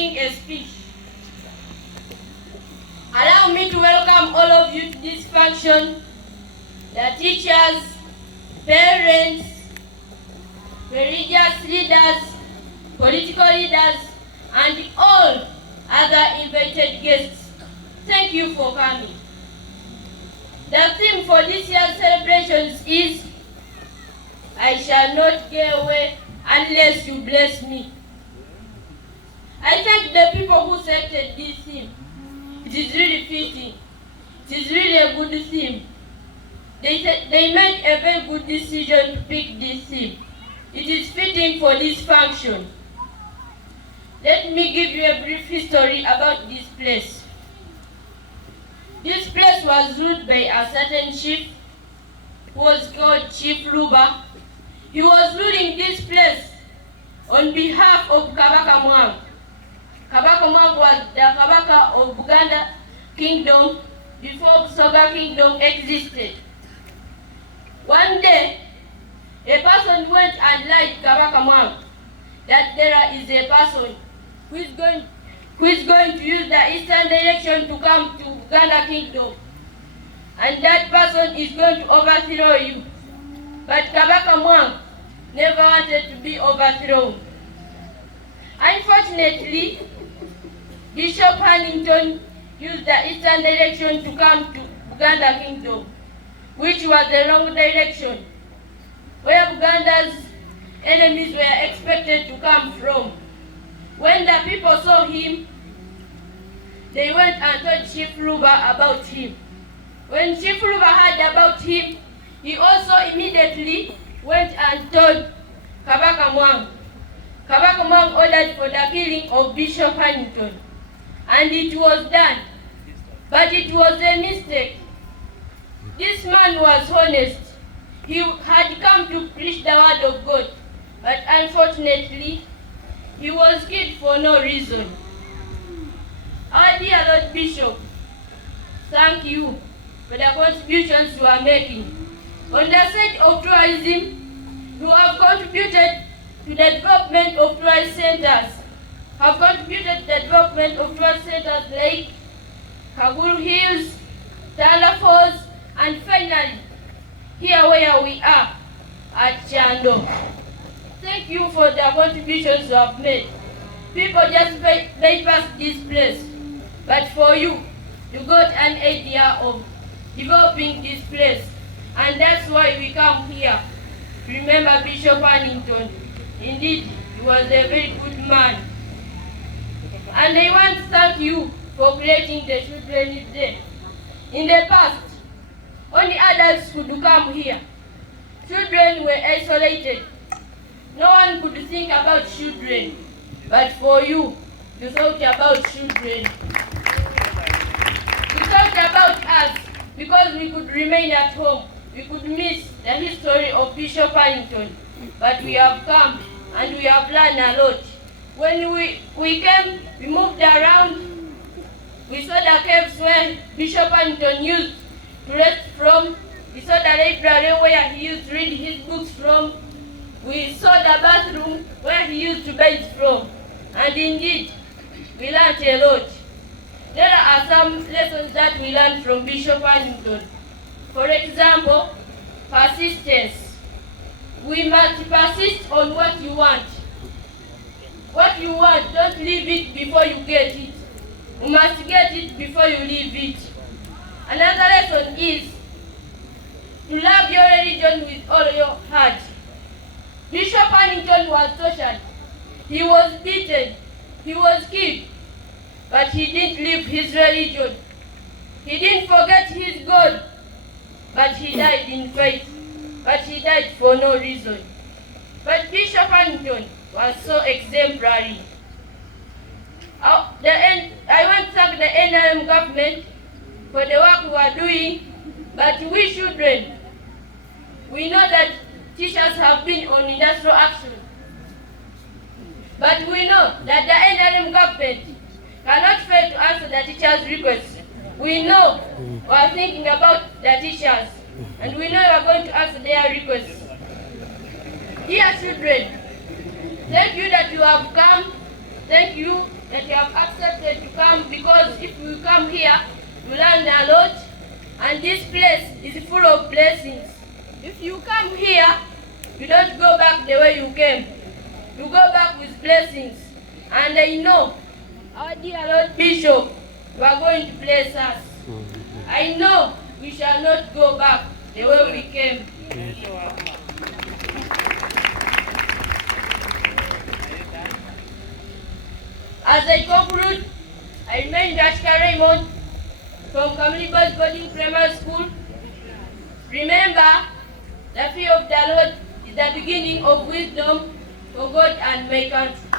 giving a speech. Allow me to welcome all of you to this function, the teachers, parents, religious leaders, political leaders, and all other invited guests. Thank you for coming. The theme for this year's celebrations is, I shall not go away unless you bless me. I thank the people who selected this theme. It is really fitting. It is really a good theme. They made a very good decision to pick this theme. It is fitting for this function. Let me give you a brief history about this place. This place was ruled by a certain chief who was called Chief Luba. He was ruling this place on behalf of Kabaka Mwang. Kabaka Mwang was the Kabaka of Buganda Kingdom before Busoga Kingdom existed. One day, a person went and lied to Kabaka Mwang that there is a person who is going to use the eastern direction to come to Buganda Kingdom, and that person is going to overthrow you. But Kabaka Mwang never wanted to be overthrown. Unfortunately, Bishop Hannington used the eastern direction to come to Buganda Kingdom, which was the wrong direction, where Buganda's enemies were expected to come from. When the people saw him, they went and told Chief Luba about him. When Chief Luba heard about him, he also immediately went and told Kabaka Mwang. Kabaka Mwang ordered for the killing of Bishop Hannington, and it was done. But it was a mistake. This man was honest. He had come to preach the word of God, but unfortunately, he was killed for no reason. Our dear Lord Bishop, thank you for the contributions you are making. On the side of tourism, you have contributed to the development of tourist centers. Have contributed to the development of tourist centers like Kaguru Hills, Tala Falls, and finally, here where we are, at KYANDO. Thank you for the contributions you have made. People just bypass this place, but for you, you got an idea of developing this place, and that's why we come here to remember Bishop Hannington. Indeed, he was a very good man. And I want to thank you for creating the Children's Day. In the past, only adults could come here. Children were isolated. No one could think about children. But for you, you thought about children. You thought about us because we could remain at home. We could miss the history of Bishop Hannington. But we have come and we have learned a lot. When we came, we moved around. We saw the caves where Bishop Hannington used to rest from. We saw the library where he used to read his books from. We saw the bathroom where he used to bathe from. And indeed, we learned a lot. There are some lessons that we learned from Bishop Hannington. For example, persistence. We must persist on what you want. What you want, don't leave it before you get it. You must get it before you leave it. Another lesson is to love your religion with all your heart. Bishop Hannington was tortured. He was beaten. He was killed. But he didn't leave his religion. He didn't forget his God. But he died in faith. But he died for no reason. But Bishop Hannington was so exemplary. I want to thank the NRM government for the work we are doing, but we children, we know that teachers have been on industrial action. But we know that the NRM government cannot fail to answer the teachers' requests. We know we are thinking about the teachers, and we know we are going to answer their requests. Dear children, thank you that you have come. Thank you that you have accepted to come, because if you come here, you learn a lot, and this place is full of blessings. If you come here, you don't go back the way you came. You go back with blessings. And I know our dear Lord Bishop, you are going to bless us. I know we shall not go back the way we came. As I conclude, I remain Dashka Raymond from Community Boys Boarding Primary School. Remember, the fear of the Lord is the beginning of wisdom for God and my country.